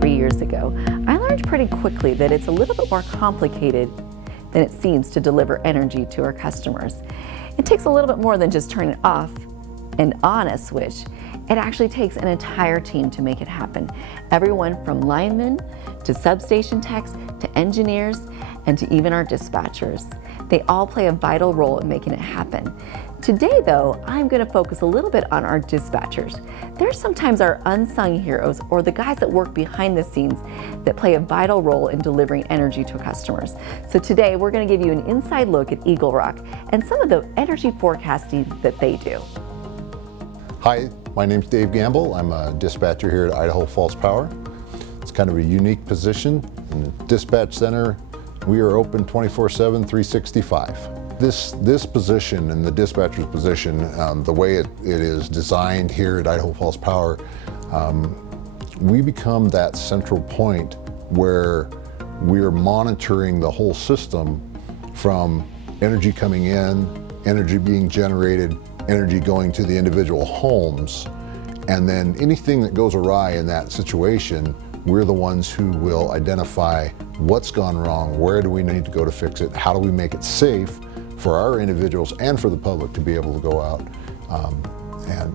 3 years ago, I learned pretty quickly that it's a little bit more complicated than it seems to deliver energy to our customers. It takes a little bit more than just turning off and on a switch. It actually takes an entire team to make it happen. Everyone from linemen to substation techs to engineers and to even our dispatchers. They all play a vital role in making it happen. Today though, I'm going to focus a little bit on our dispatchers. They're sometimes our unsung heroes, or the guys that work behind the scenes that play a vital role in delivering energy to customers. So today we're going to give you an inside look at Eagle Rock and some of the energy forecasting that they do. Hi, my name's Dave Gamble. I'm a dispatcher here at Idaho Falls Power. It's kind of a unique position. In the dispatch center, we are open 24/7, 365. This position and the dispatcher's position, the way it is designed here at Idaho Falls Power, we become that central point where we are monitoring the whole system from energy coming in, energy being generated, energy going to the individual homes, and then anything that goes awry in that situation, we're the ones who will identify what's gone wrong, where do we need to go to fix it, how do we make it safe for our individuals and for the public to be able to go out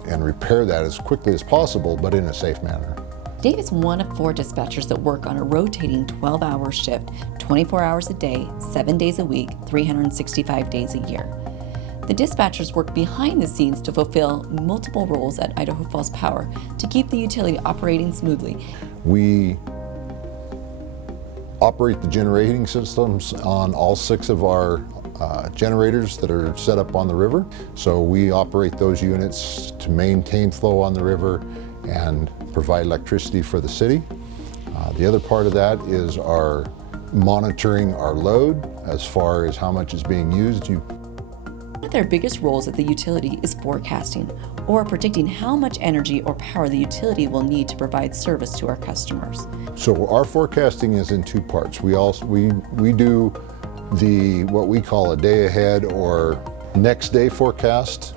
and repair that as quickly as possible, but in a safe manner. Dave is one of 4 dispatchers that work on a rotating 12-hour shift, 24 hours a day, 7 days a week, 365 days a year. The dispatchers work behind the scenes to fulfill multiple roles at Idaho Falls Power to keep the utility operating smoothly. We operate the generating systems on all 6 of our generators that are set up on the river. So we operate those units to maintain flow on the river and provide electricity for the city. The other part of that is our monitoring our load as far as how much is being used. One of their biggest roles at the utility is forecasting, or predicting how much energy or power the utility will need to provide service to our customers. So our forecasting is in 2 parts. We do what we call a day ahead or next day forecast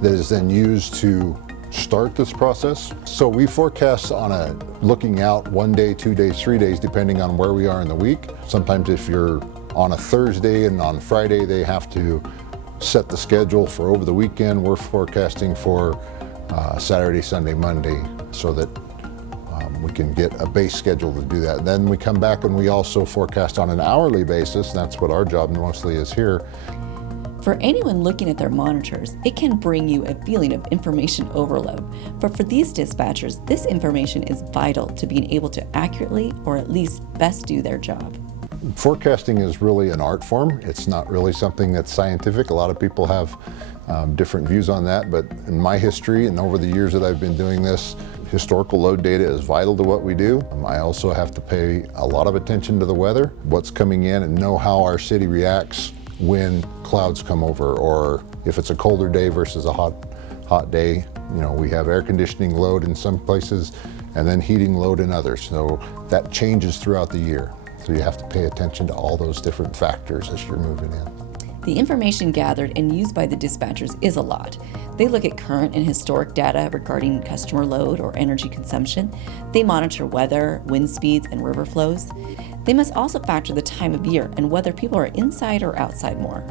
that is then used to start this process. So we forecast on looking out 1 day, 2 days, 3 days, depending on where we are in the week. Sometimes if you're on a Thursday and on Friday they have to set the schedule for over the weekend, we're forecasting for Saturday, Sunday, Monday, so that we can get a base schedule to do that. Then we come back and we also forecast on an hourly basis. That's what our job mostly is here. For anyone looking at their monitors, it can bring you a feeling of information overload. But for these dispatchers, this information is vital to being able to accurately, or at least best, do their job. Forecasting is really an art form. It's not really something that's scientific. A lot of people have different views on that, but in my history and over the years that I've been doing this, historical load data is vital to what we do. I also have to pay a lot of attention to the weather, what's coming in, and know how our city reacts when clouds come over, or if it's a colder day versus a hot day. You know, we have air conditioning load in some places and then heating load in others. So that changes throughout the year. So you have to pay attention to all those different factors as you're moving in. The information gathered and used by the dispatchers is a lot. They look at current and historic data regarding customer load or energy consumption. They monitor weather, wind speeds, and river flows. They must also factor the time of year and whether people are inside or outside more.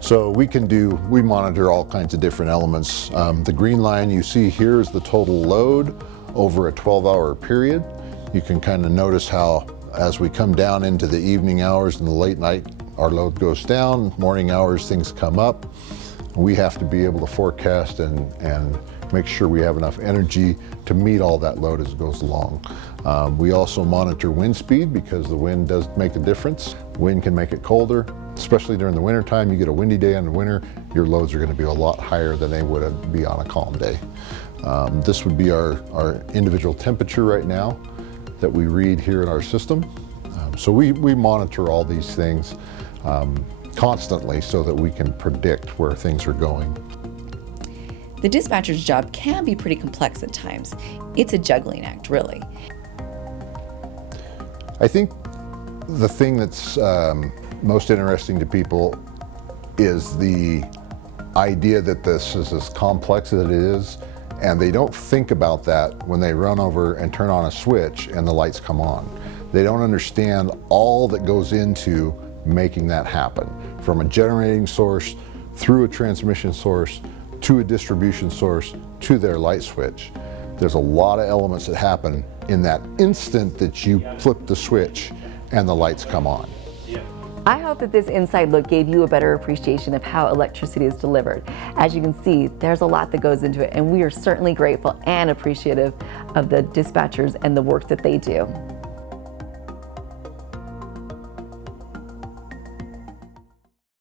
So we monitor all kinds of different elements. The green line you see here is the total load over a 12-hour period. You can kind of notice how as we come down into the evening hours and the late night, our load goes down. Morning hours, things come up. We have to be able to forecast and make sure we have enough energy to meet all that load as it goes along. We also monitor wind speed because the wind does make a difference. Wind can make it colder, especially during the winter time. You get a windy day in the winter, your loads are going to be a lot higher than they would be on a calm day. This would be our individual temperature right now that we read here in our system. So we monitor all these things constantly so that we can predict where things are going. The dispatcher's job can be pretty complex at times. It's a juggling act, really. I think the thing that's most interesting to people is the idea that this is as complex as it is And they don't think about that when they run over and turn on a switch and the lights come on. They don't understand all that goes into making that happen, from a generating source, through a transmission source, to a distribution source, to their light switch. There's a lot of elements that happen in that instant that you flip the switch and the lights come on. I hope that this inside look gave you a better appreciation of how electricity is delivered. As you can see, there's a lot that goes into it, and we are certainly grateful and appreciative of the dispatchers and the work that they do.